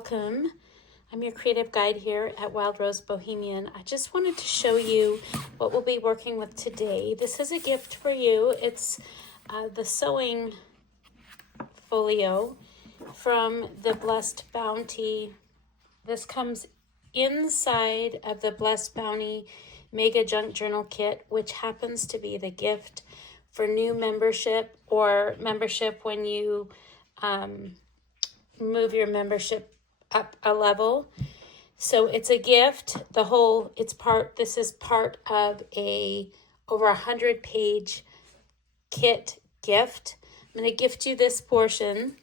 welcome. I'm your creative guide here at Wild Rose Bohemian. I just wanted to show you what we'll be working with today. This is a gift for you. It's the sewing folio from the Blessed Bounty. This comes inside of the Blessed Bounty Mega Junk Journal Kit, which happens to be the gift for new membership or membership when you move your membership up a level. So it's a gift. This is part of a over 100-page kit gift. I'm going to gift you this portion.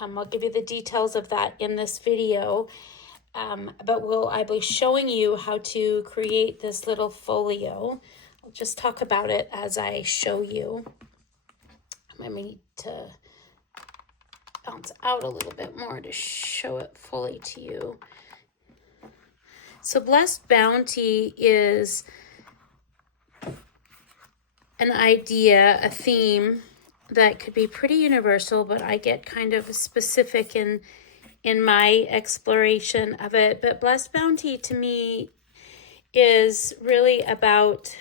I'll give you the details of that in this video. But I'll be showing you how to create this little folio. I'll just talk about it as I show you. I might need to bounce out a little bit more to show it fully to you. So Blessed Bounty is an idea, a theme that could be pretty universal, but I get kind of specific in my exploration of it. But Blessed Bounty to me is really about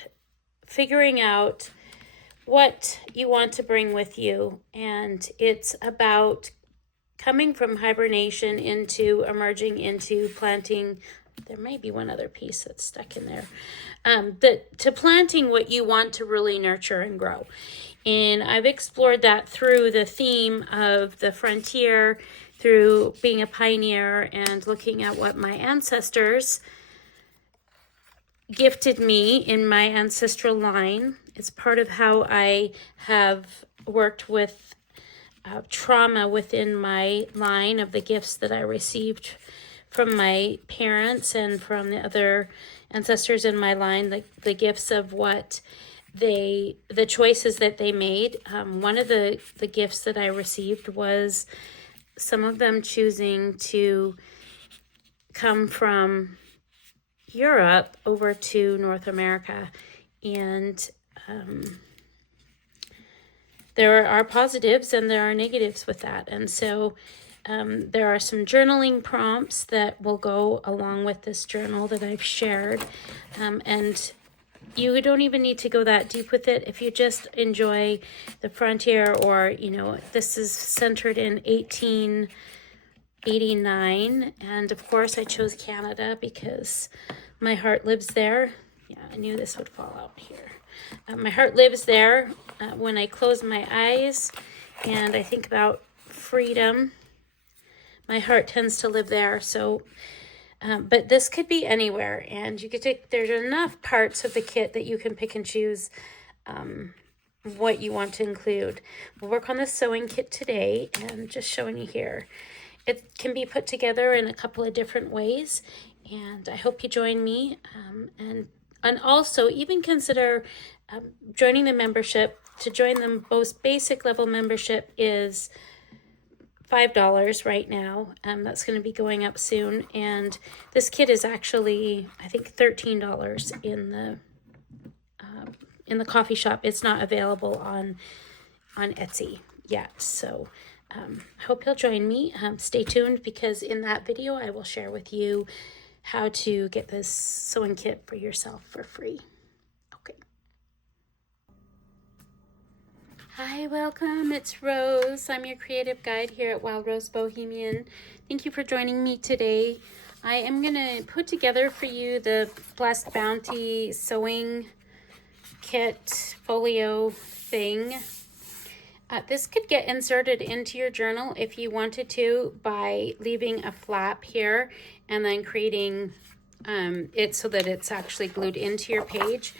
figuring out what you want to bring with you. And it's about coming from hibernation into emerging into planting. There may be one other piece that's stuck in there. To planting what you want to really nurture and grow. And I've explored that through the theme of the frontier, through being a pioneer and looking at what my ancestors gifted me in my ancestral line. It's part of how I have worked with trauma within my line of the gifts that I received from my parents and from the other ancestors in my line, the gifts of what the choices that they made. One of the gifts that I received was some of them choosing to come from Europe over to North America. And there are positives and there are negatives with that. And so there are some journaling prompts that will go along with this journal that I've shared. And you don't even need to go that deep with it. If you just enjoy the frontier, or, this is centered in 1889. And of course I chose Canada because my heart lives there. Yeah, I knew this would fall out here. My heart lives there. When I close my eyes and I think about freedom, my heart tends to live there. So, but this could be anywhere, and you could there's enough parts of the kit that you can pick and choose what you want to include. We'll work on the sewing kit today, and just showing you here. It can be put together in a couple of different ways, and I hope you join me. And also even consider joining the membership. To join the most basic level membership is $5 right now. That's going to be going up soon. And this kit is actually, I think, $13 in the coffee shop. It's not available on Etsy yet. So I hope you'll join me. Stay tuned, because in that video I will share with you how to get this sewing kit for yourself for free. Okay. Hi, welcome. It's Rose. I'm your creative guide here at Wild Rose Bohemian. Thank you for joining me today. I am going to put together for you the Blessed Bounty sewing kit folio thing. This could get inserted into your journal if you wanted to by leaving a flap here and then creating it so that it's actually glued into your page.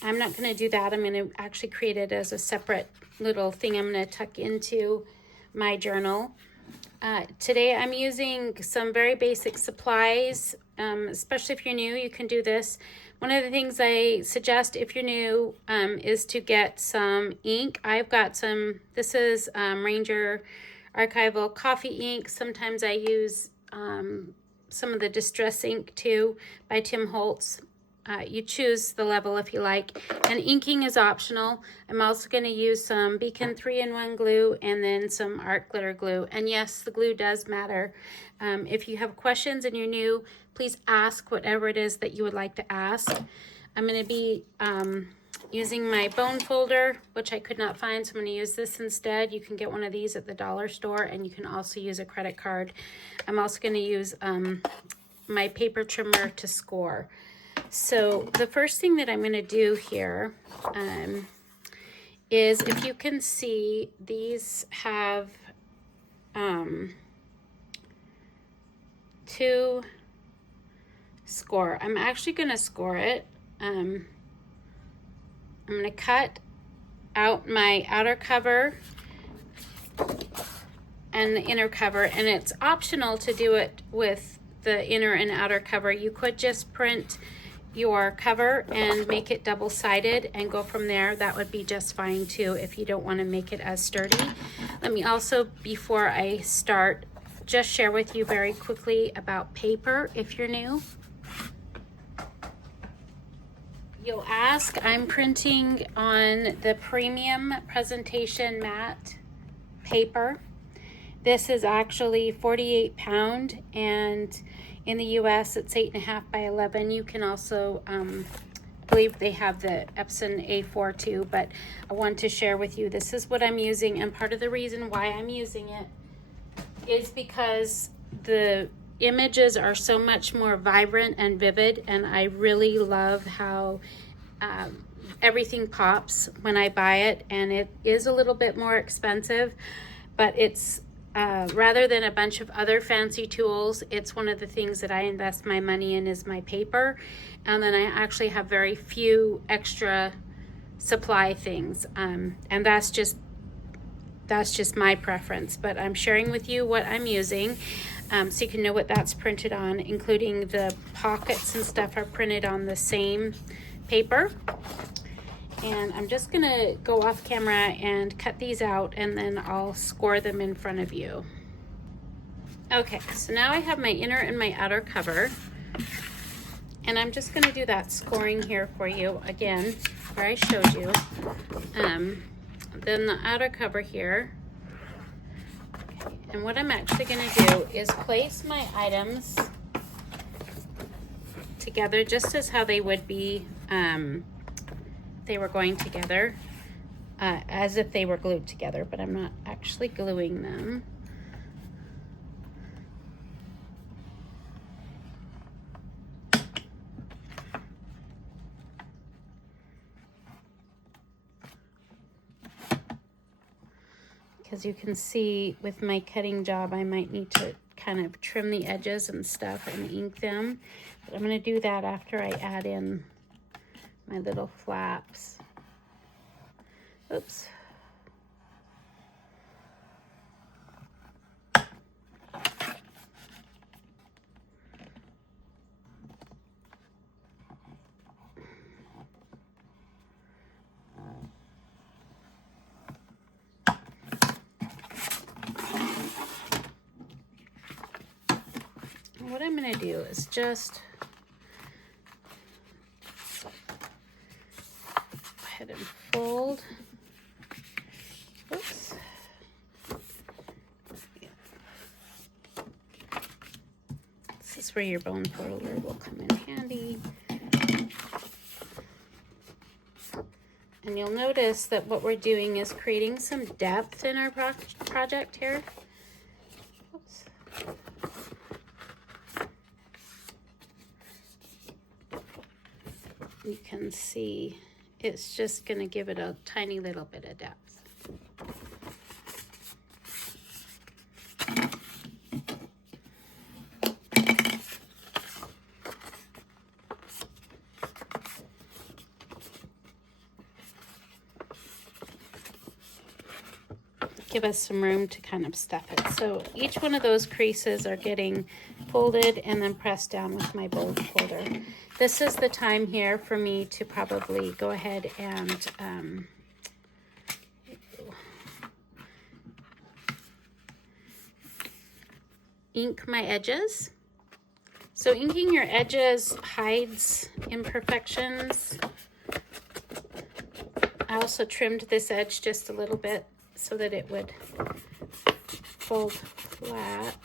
I'm not going to do that. I'm going to actually create it as a separate little thing I'm going to tuck into my journal. Today I'm using some very basic supplies, especially if you're new. You can do this. One of the things I suggest if you're new is to get some ink. I've got some. This is Ranger Archival Coffee ink. Sometimes I use some of the Distress ink too by Tim Holtz. you choose the level if you like. And inking is optional. I'm also going to use some Beacon 3-in-1 glue and then some art glitter glue. And yes, the glue does matter. If you have questions and you're new, please ask whatever it is that you would like to ask. I'm going to be using my bone folder, which I could not find, so I'm going to use this instead. You can get one of these at the dollar store, and you can also use a credit card. I'm also going to use my paper trimmer to score. So the first thing that I'm going to do here is, if you can see, these have to score. I'm actually going to score it. I'm going to cut out my outer cover and the inner cover, and it's optional to do it with the inner and outer cover. You could just print your cover and make it double-sided and go from there. That would be just fine too if you don't want to make it as sturdy. Let me also, before I start, just share with you very quickly about paper if you're new. You'll ask, I'm printing on the premium presentation matte paper. This is actually 48 pound, and in the US it's 8.5 by 11. You can also, I believe they have the Epson A4 too, but I want to share with you, this is what I'm using, and part of the reason why I'm using it is because the images are so much more vibrant and vivid, and I really love how everything pops when I buy it. And it is a little bit more expensive, but it's rather than a bunch of other fancy tools, it's one of the things that I invest my money in is my paper. And then I actually have very few extra supply things, and that's just my preference, but I'm sharing with you what I'm using, so you can know what that's printed on, including the pockets and stuff are printed on the same paper. And I'm just gonna go off camera and cut these out, and then I'll score them in front of you. Okay, so now I have my inner and my outer cover, and I'm just gonna do that scoring here for you again, where I showed you. Then the outer cover here. Okay. And what I'm actually going to do is place my items together just as how they would be if they were going together, as if they were glued together, but I'm not actually gluing them. As you can see with my cutting job, I might need to kind of trim the edges and stuff and ink them. But I'm going to do that after I add in my little flaps. Oops. What I'm going to do is just go ahead and fold. Oops. This is where your bone folder will come in handy. And you'll notice that what we're doing is creating some depth in our project here. Oops. You can see it's just going to give it a tiny little bit of depth. Give us some room to kind of stuff it. So each one of those creases are getting folded and then pressed down with my bone folder. This is the time here for me to probably go ahead and ink my edges. So inking your edges hides imperfections. I also trimmed this edge just a little bit so that it would fold flat.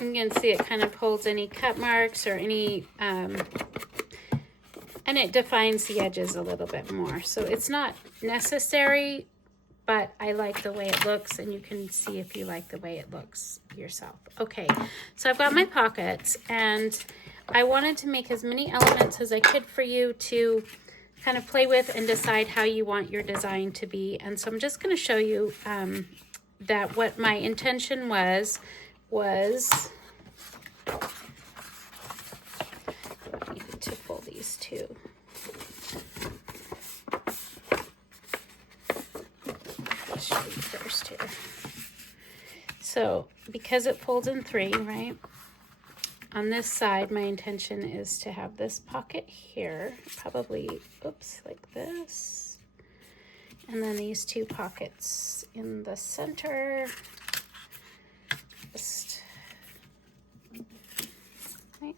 You can see it kind of holds any cut marks or any, and it defines the edges a little bit more. So it's not necessary, but I like the way it looks, and you can see if you like the way it looks yourself. Okay, so I've got my pockets, and I wanted to make as many elements as I could for you to kind of play with and decide how you want your design to be. And so I'm just going to show you that what my intention was I need to fold these two. Let's show you first here. So because it folds in three, right? On this side, my intention is to have this pocket here, probably, oops, like this. And then these two pockets in the center. Just right.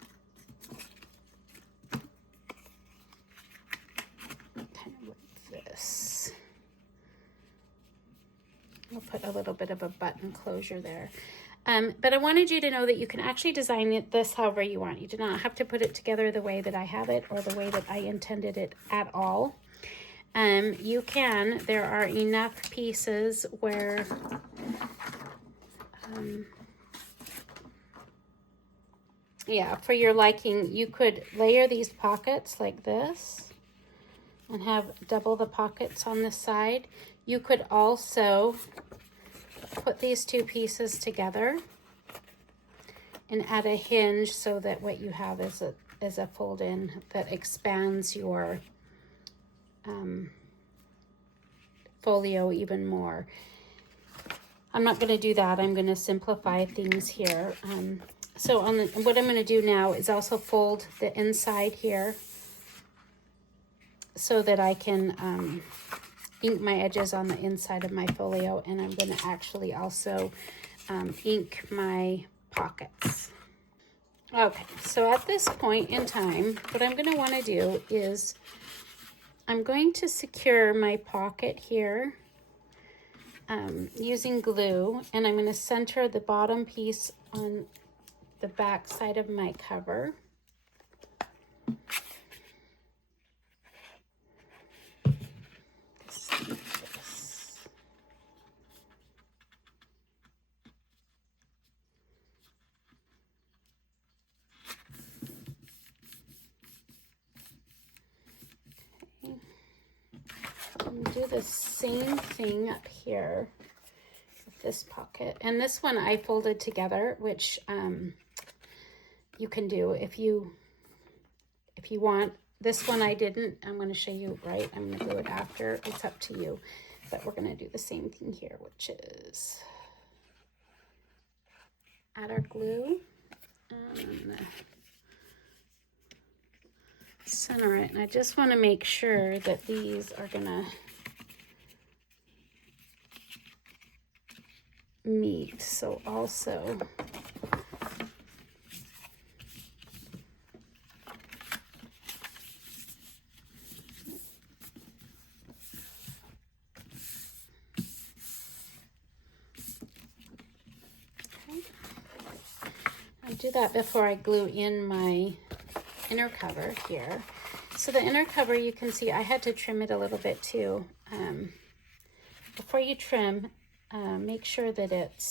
Kind of like this. I'll put a little bit of a button closure there. But I wanted you to know that you can actually design this however you want. You do not have to put it together the way that I have it or the way that I intended it at all. You can. There are enough pieces where yeah, for your liking, you could layer these pockets like this and have double the pockets on this side. You could also put these two pieces together and add a hinge so that what you have is a fold in that expands your folio even more. I'm not going to do that. I'm going to simplify things here. So what I'm going to do now is also fold the inside here so that I can ink my edges on the inside of my folio, and I'm going to actually also ink my pockets. Okay, so at this point in time, what I'm going to want to do is I'm going to secure my pocket here using glue, and I'm going to center the bottom piece on the back side of my cover. Do the same thing up here with this pocket, and this one I folded together, which you can do if you want. This one I didn't. I'm going to show you, right? I'm going to do it after. It's up to you, but we're going to do the same thing here, which is add our glue and center it. And I just want to make sure that these are going to meet. So also I'll do that before I glue in my inner cover here. So the inner cover, you can see I had to trim it a little bit too. Before you trim, make sure that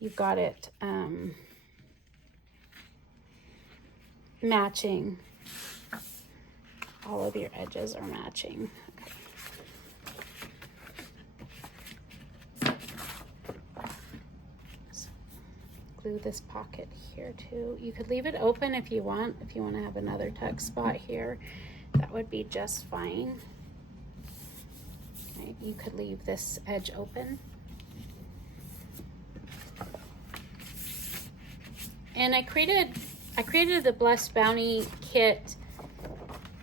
you've got it matching. All of your edges are matching. So glue this pocket here too. You could leave it open if you want. If you want to have another tuck spot here, that would be just fine. Right, you could leave this edge open. And I created the Blessed Bounty kit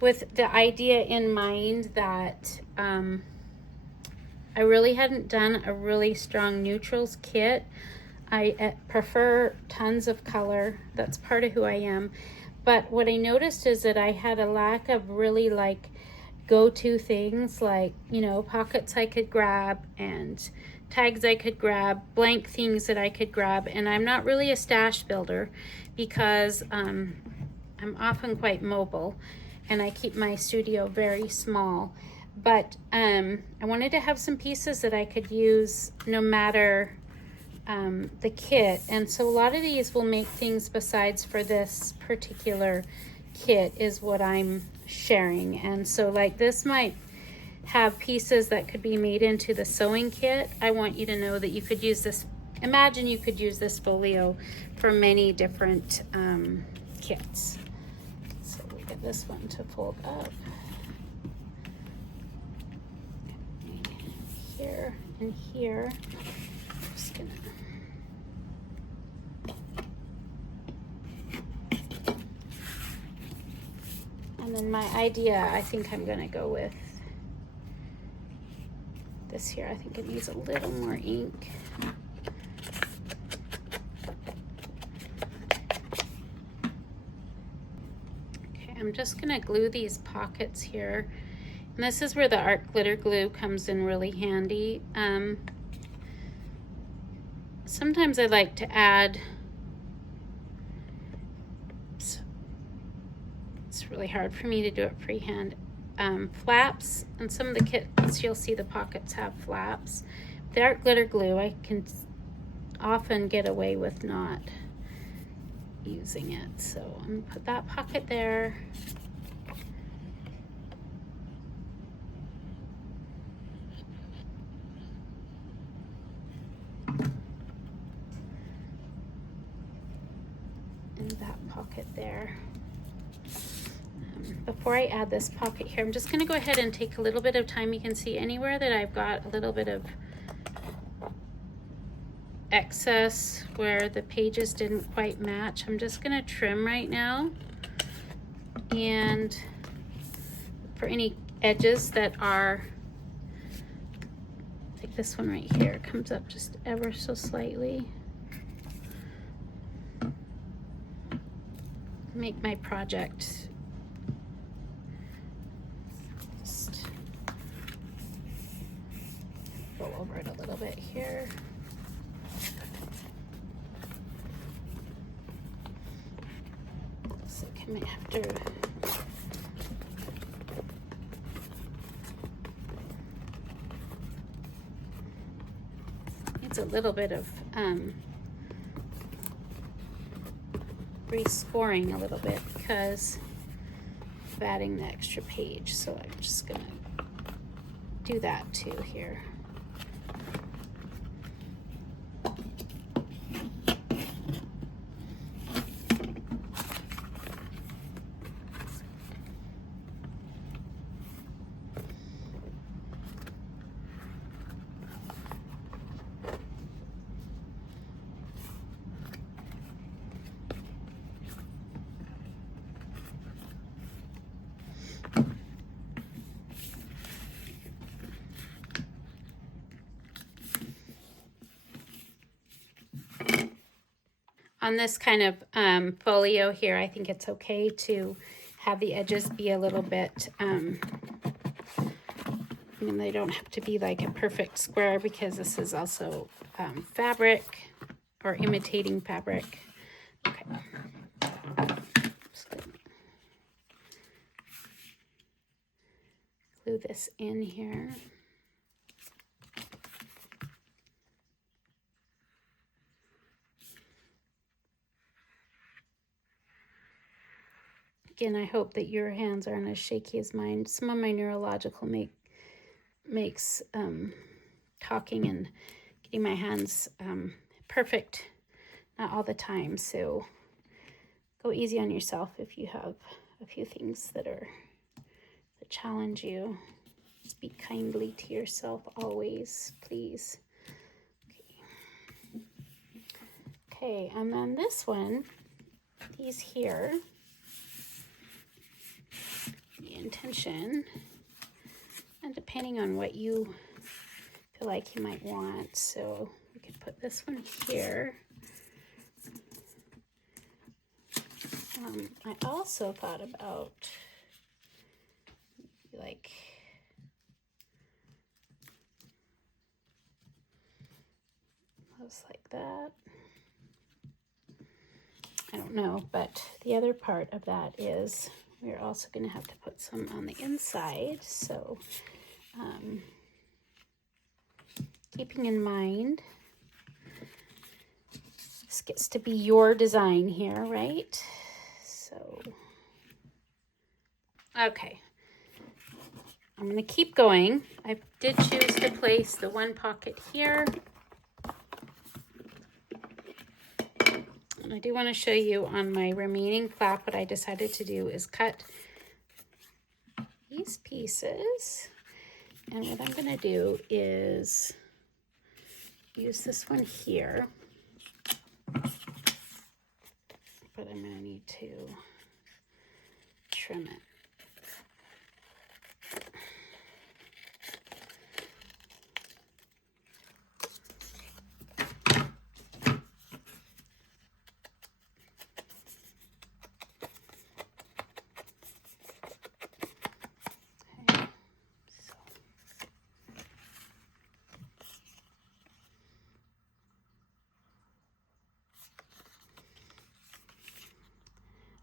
with the idea in mind that I really hadn't done a really strong neutrals kit. I prefer tons of color. That's part of who I am. But what I noticed is that I had a lack of really like go-to things, like, you know, pockets I could grab and tags I could grab, blank things that I could grab. And I'm not really a stash builder because I'm often quite mobile and I keep my studio very small. But I wanted to have some pieces that I could use no matter the kit. And so a lot of these will make things besides for this particular kit is what I'm sharing. And so like this might have pieces that could be made into the sewing kit. I want you to know that you could use this, imagine you could use this folio for many different kits. So we get this one to fold up. Here and here. I'm just gonna and then my idea, I think I'm gonna go with this here. I think it needs a little more ink. Okay, I'm just gonna glue these pockets here. And this is where the art glitter glue comes in really handy. Sometimes I like to add, it's really hard for me to do it freehand, flaps. And some of the kits you'll see the pockets have flaps. The art glitter glue, I can often get away with not using it. So I'm gonna put that pocket there. And that pocket there. Before I add this pocket here, I'm just going to go ahead and take a little bit of time. You can see anywhere that I've got a little bit of excess where the pages didn't quite match. I'm just going to trim right now. And for any edges that are, like this one right here, comes up just ever so slightly. Make my project just go over it a little bit here. So I might have to needs a little bit of rescoring a little bit because of adding the extra page. So I'm just gonna do that too here. On this kind of folio here, I think it's okay to have the edges be a little bit, I mean, they don't have to be like a perfect square because this is also fabric or imitating fabric. Okay. So glue this in here. Again, I hope that your hands aren't as shaky as mine. Some of my neurological makes talking and getting my hands perfect not all the time. So go easy on yourself if you have a few things that challenge you. Speak kindly to yourself always, please. Okay, and then this one, these here, the intention, and depending on what you feel like you might want. So we could put this one here. I also thought about like like that. I don't know, but the other part of that is we're also going to have to put some on the inside. So keeping in mind, this gets to be your design here, right? So, okay. I'm going to keep going. I did choose to place the one pocket here. And I do want to show you on my remaining flap, what I decided to do is cut these pieces. And what I'm going to do is use this one here. But I'm going to need to trim it.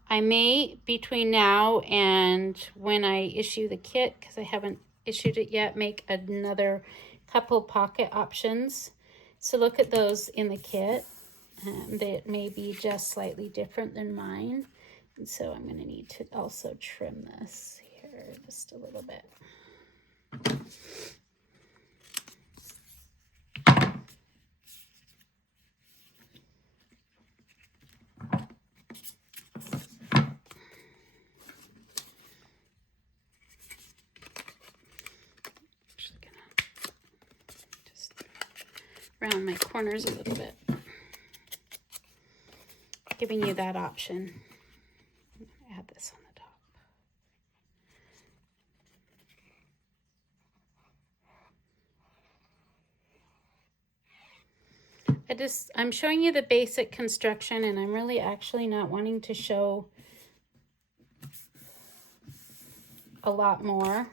I may, between now and when I issue the kit, because I haven't issued it yet, make another couple pocket options. So look at those in the kit. They may be just slightly different than mine. And so I'm going to need to also trim this here just a little bit. Round my corners a little bit, giving you that option. Add this on the top. I'm showing you the basic construction, and I'm really actually not wanting to show a lot more.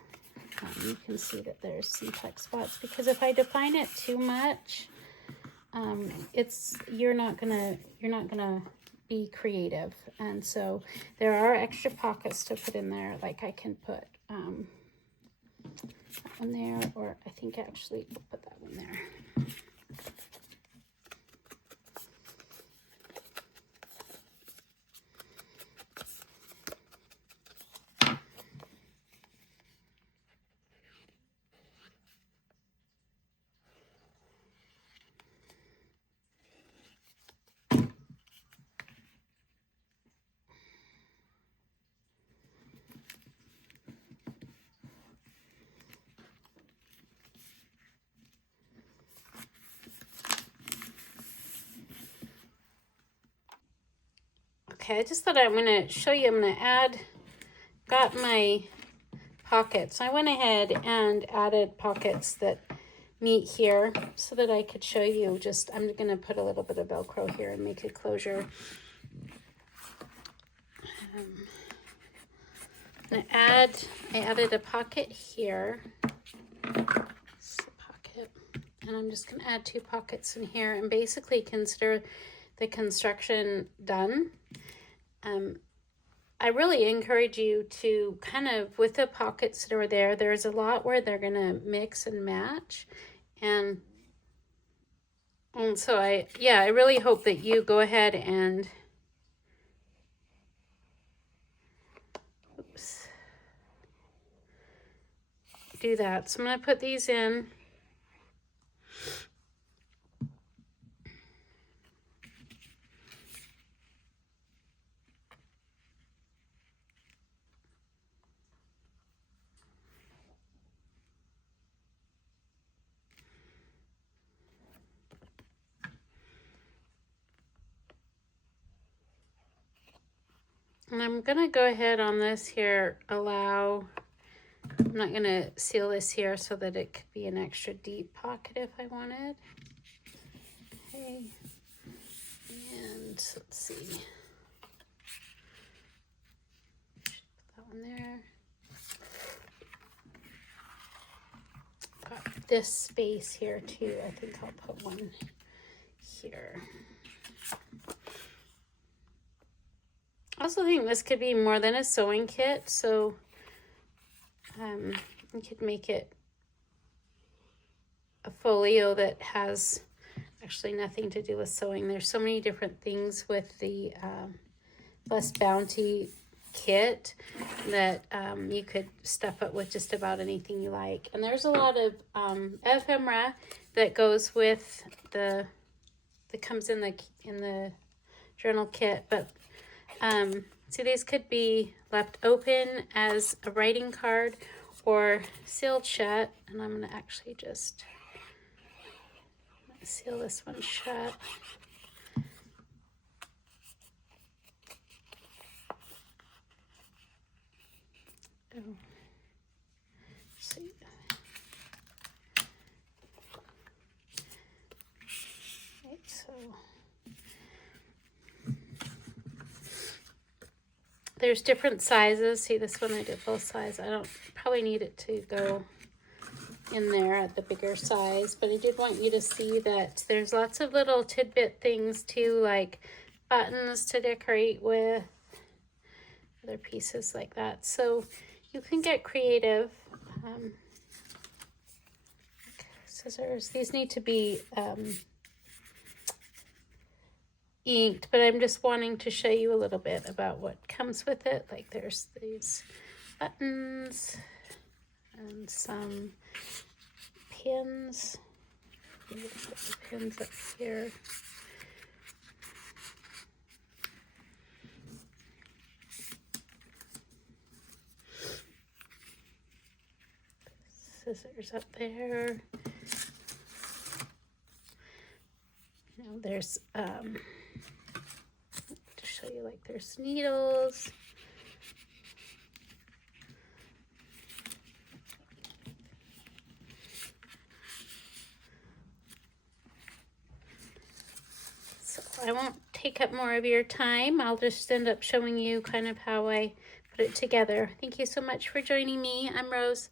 You can see that there's some tuck spots, because if I define it too much, you're not gonna be creative. And so there are extra pockets to put in there, like I can put that one there, or I think actually we'll put that one there. Okay, I just thought I'm going to show you, I'm going to got my pockets. I went ahead and added pockets that meet here so that I could show you I'm going to put a little bit of Velcro here and make a closure. I added a pocket here. This is a pocket. And I'm just going to add 2 pockets in here and basically consider the construction done. I really encourage you to kind of, with the pockets that are there, there's a lot where they're going to mix and match. And so I really hope that you go ahead and do that. So I'm going to put these in. And I'm going to go ahead on this here, allow I'm not going to seal this here so that it could be an extra deep pocket if I wanted. Okay. And let's see. Put that one there. Got this space here too. I think I'll put one here. I also think this could be more than a sewing kit, so you could make it a folio that has actually nothing to do with sewing. There's so many different things with the Blessed Bounty kit that you could stuff it with just about anything you like. And there's a lot of ephemera that goes with that comes in the journal kit, but see, these could be left open as a writing card or sealed shut. And I'm going to actually just seal this one shut. Oh. See. Right, so there's different sizes. See, this one I did both sides. I don't probably need it to go in there at the bigger size, but I did want you to see that there's lots of little tidbit things too, like buttons to decorate with, other pieces like that. So you can get creative. Scissors. These need to be inked, but I'm just wanting to show you a little bit about what comes with it. Like there's these buttons and some pins. I'm going to put the pins up here. Scissors up there. Now there's to show you, like there's needles. So I won't take up more of your time. I'll just end up showing you kind of how I put it together. Thank you so much for joining me. I'm Rose.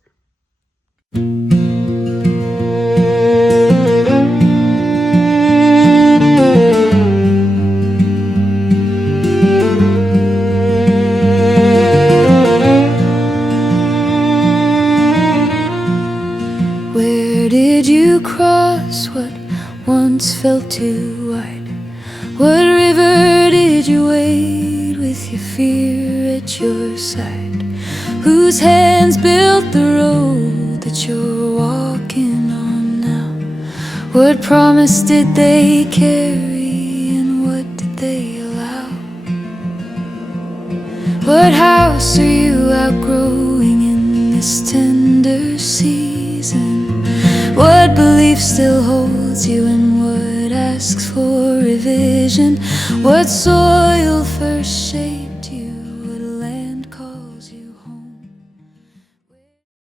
Where did you cross what once felt too wide? What river did you wade with your fear at your side? Whose hands built the road that you're walking on now? What promise did they carry and what did they allow? What house are you outgrowing in this tender season? What belief still holds you and what asks for revision? What soil first shaped